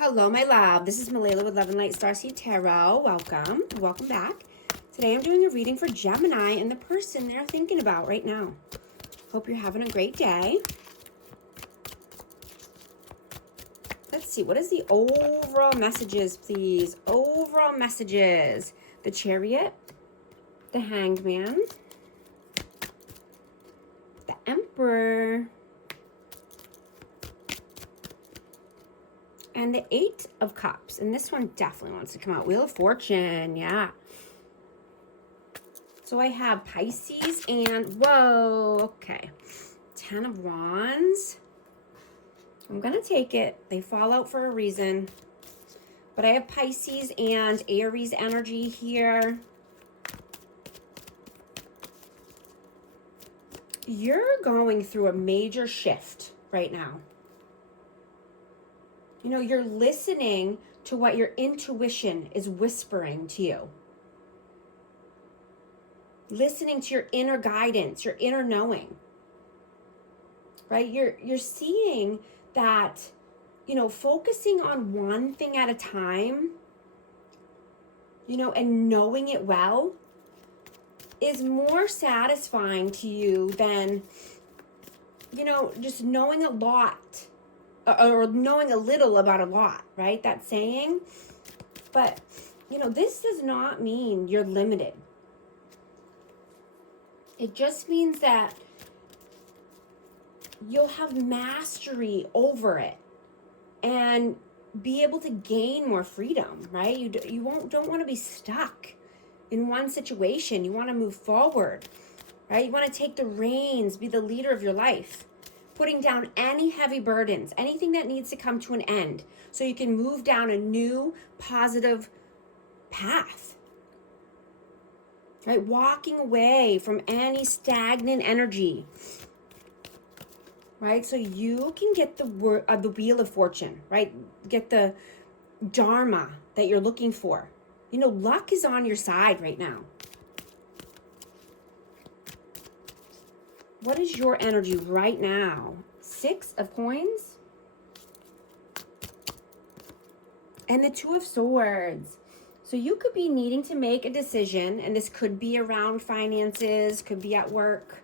Hello, my love. This is Malayla with Love and Light Starseed Tarot. Welcome back. Today I'm doing a reading for Gemini and the person they're thinking about right now. Hope you're having a great day. Let's see, what is the overall messages, please? Overall messages. The Chariot, the Hanged Man, the Emperor, and the Eight of Cups. And this one definitely wants to come out. Wheel of Fortune, yeah. So I have Pisces and, whoa, okay. 10 of Wands. I'm going to take it. They fall out for a reason. But I have Pisces and Aries energy here. You're going through a major shift right now. You know, you're listening to what your intuition is whispering to you. Listening to your inner guidance, your inner knowing. Right? You're seeing that, you know, focusing on one thing at a time, you know, and knowing it well is more satisfying to you than, you know, just knowing a lot. Or knowing a little about a lot, right? That saying. But, you know, this does not mean you're limited. It just means that you'll have mastery over it and be able to gain more freedom, right? You don't want to be stuck in one situation. You want to move forward, right? You want to take the reins, be the leader of your life. Putting down any heavy burdens, anything that needs to come to an end so you can move down a new positive path. Right? Walking away from any stagnant energy. Right? So you can get the Wheel of Fortune, right? Get the Dharma that you're looking for. You know, luck is on your side right now. What is your energy right now? 6 of Coins. And the 2 of Swords. So you could be needing to make a decision, and this could be around finances, could be at work,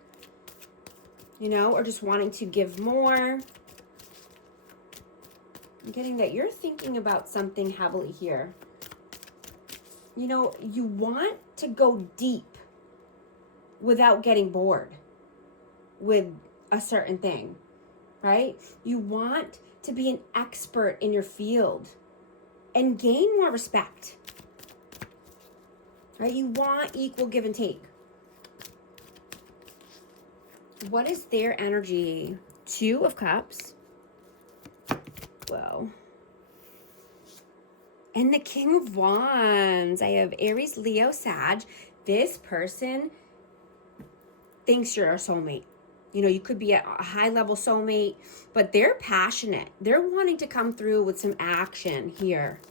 you know, or just wanting to give more. I'm getting that you're thinking about something heavily here. You know, you want to go deep without getting bored with a certain thing, right? You want to be an expert in your field and gain more respect, right? You want equal give and take. What is their energy? 2 of Cups. Whoa. And the King of Wands. I have Aries, Leo, Sag. This person thinks you're a soulmate. You know, you could be a high-level soulmate, but they're passionate. They're wanting to come through with some action here.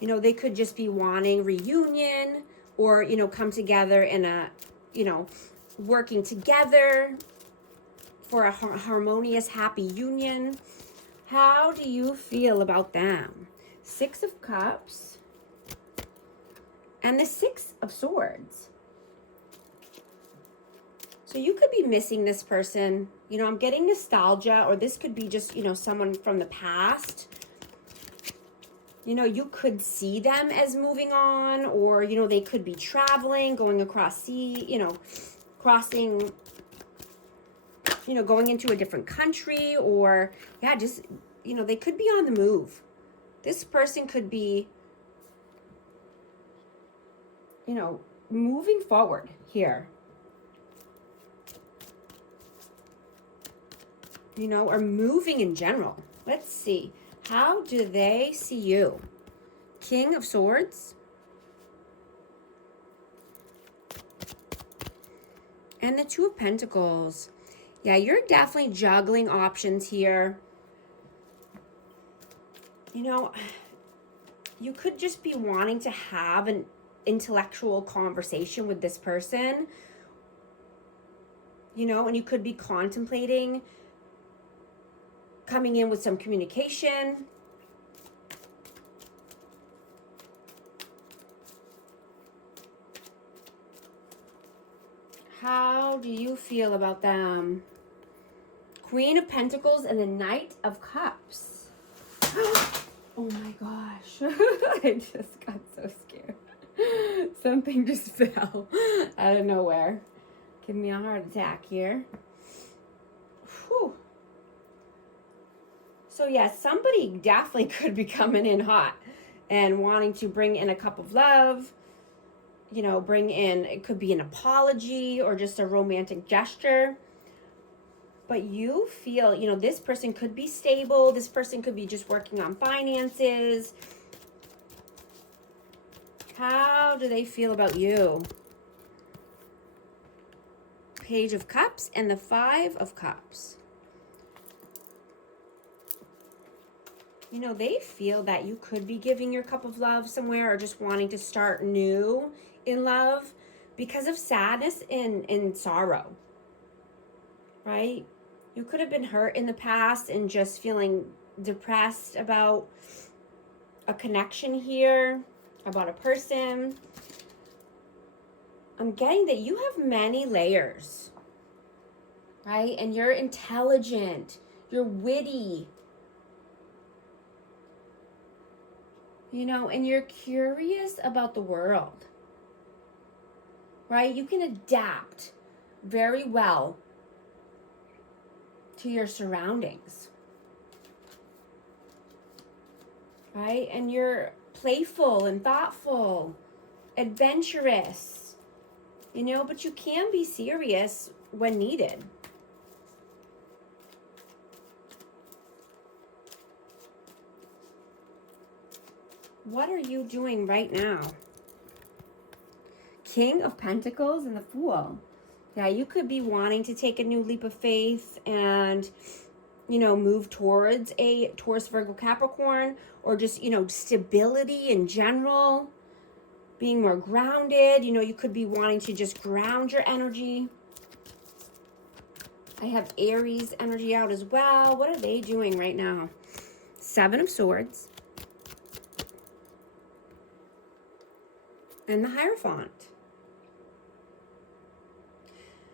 You know, they could just be wanting reunion or, you know, come together in a, you know, working together for a harmonious, happy union. How do you feel about them? 6 of Cups and the 6 of Swords. So you could be missing this person. You know, I'm getting nostalgia, or this could be just, you know, someone from the past. You know, you could see them as moving on, or, you know, they could be traveling, going across sea, you know, crossing, you know, going into a different country, or, yeah, just, you know, they could be on the move. This person could be, you know, moving forward here. You know, or moving in general. Let's see. How do they see you? King of Swords. And the 2 of Pentacles. Yeah, you're definitely juggling options here. You know, you could just be wanting to have an intellectual conversation with this person. You know, and you could be contemplating coming in with some communication. How do you feel about them? Queen of Pentacles and the Knight of Cups. Oh my gosh. I just got so scared. Something just fell out of nowhere. Give me a heart attack here. Whew. So yeah, somebody definitely could be coming in hot and wanting to bring in a cup of love. You know, bring in, it could be an apology or just a romantic gesture. But you feel, you know, this person could be stable. This person could be just working on finances. How do they feel about you? Page of Cups and the Five of Cups. You know, they feel that you could be giving your cup of love somewhere or just wanting to start new in love because of sadness and sorrow, right? You could have been hurt in the past and just feeling depressed about a connection here, about a person. I'm getting that you have many layers, right? And you're intelligent, you're witty, you know, and you're curious about the world, right? You can adapt very well to your surroundings, right? And you're playful and thoughtful, adventurous, you know, but you can be serious when needed. What are you doing right now? King of Pentacles and the Fool. Yeah, you could be wanting to take a new leap of faith and, you know, move towards a Taurus, Virgo, Capricorn, or just, you know, stability in general, being more grounded. You know, you could be wanting to just ground your energy. I have Aries energy out as well. What are they doing right now? Seven of Swords and the Hierophant.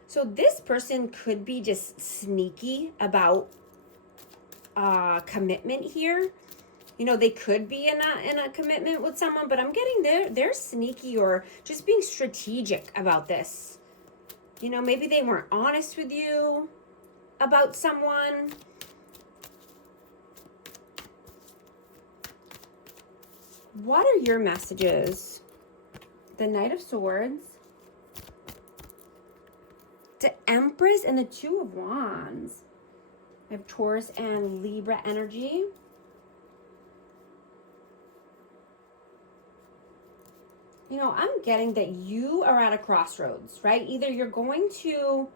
So this person could be just sneaky about commitment here. You know, they could be in a commitment with someone, but I'm getting they're sneaky or just being strategic about this. You know, maybe they weren't honest with you about someone. What are your messages? The Knight of Swords, the Empress, and the Two of Wands. I have Taurus and Libra energy. You know, I'm getting that you are at a crossroads, right? Either you're going to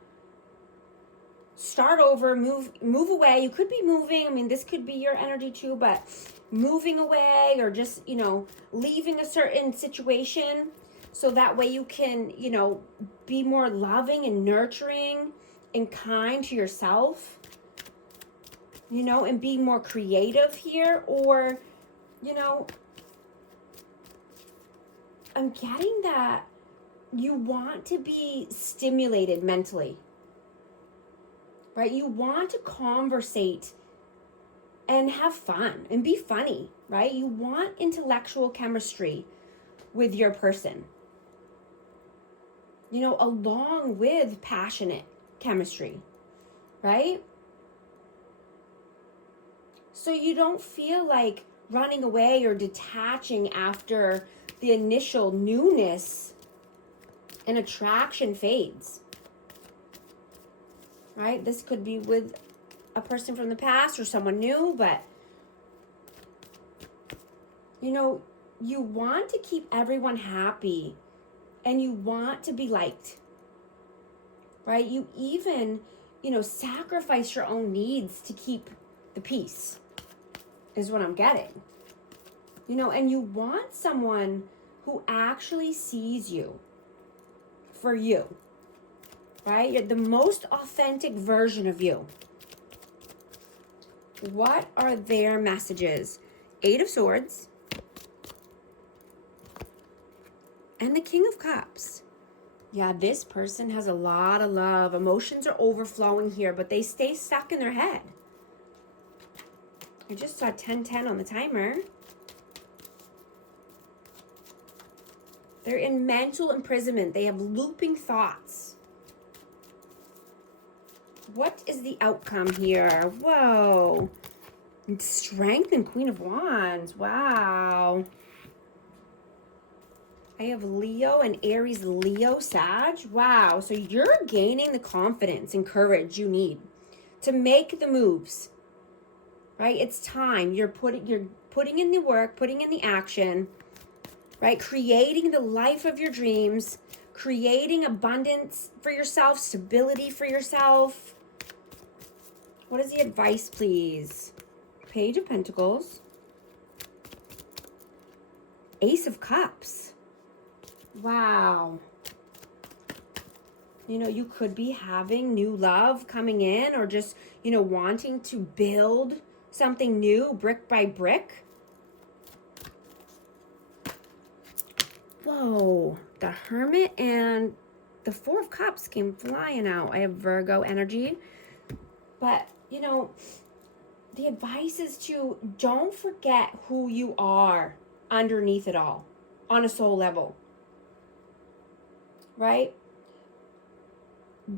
start over, move away. You could be moving. I mean, this could be your energy too, but moving away or just, you know, leaving a certain situation so that way you can, you know, be more loving and nurturing and kind to yourself, you know, and be more creative here. Or, you know, I'm getting that you want to be stimulated mentally, right? You want to conversate and have fun and be funny, right? You want intellectual chemistry with your person, you know, along with passionate chemistry, right? So you don't feel like running away or detaching after the initial newness and attraction fades, right? This could be with a person from the past or someone new, but, you know, you want to keep everyone happy and you want to be liked, right? You even, you know, sacrifice your own needs to keep the peace, is what I'm getting. You know, and you want someone who actually sees you for you, right? You're the most authentic version of you. What are their messages? 8 of Swords and the King of Cups. Yeah, this person has a lot of love. Emotions are overflowing here, but they stay stuck in their head. I just saw 10-10 on the timer. They're in mental imprisonment. They have looping thoughts. What is the outcome here? Whoa. Strength and Queen of Wands. Wow. I have Leo and Aries, Leo, Sag. Wow. So you're gaining the confidence and courage you need to make the moves. Right? It's time. You're putting in the work, putting in the action. Right? Creating the life of your dreams, creating abundance for yourself, stability for yourself. What is the advice, please? Page of Pentacles. Ace of Cups. Wow. You know, you could be having new love coming in, or just, you know, wanting to build something new brick by brick. Whoa, the Hermit and the Four of Cups came flying out. I have Virgo energy. But, you know, the advice is to don't forget who you are underneath it all on a soul level. Right?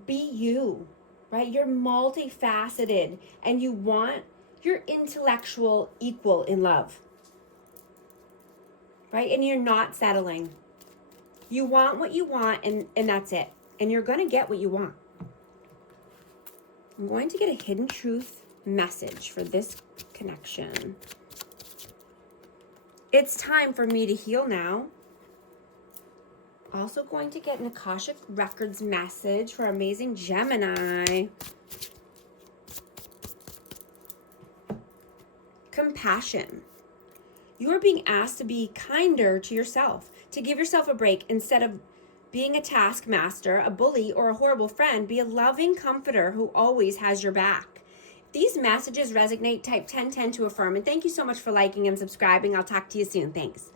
Be you. Right? You're multifaceted and you want your intellectual equal in love. Right? And you're not settling. You want what you want, and that's it. And you're going to get what you want. I'm going to get a hidden truth message for this connection. It's time for me to heal now. Also going to get an Akashic Records message for amazing Gemini. Compassion. You are being asked to be kinder to yourself, to give yourself a break instead of being a taskmaster, a bully, or a horrible friend. Be a loving comforter who always has your back. If these messages resonate, type 1010 to affirm. And thank you so much for liking and subscribing. I'll talk to you soon. Thanks.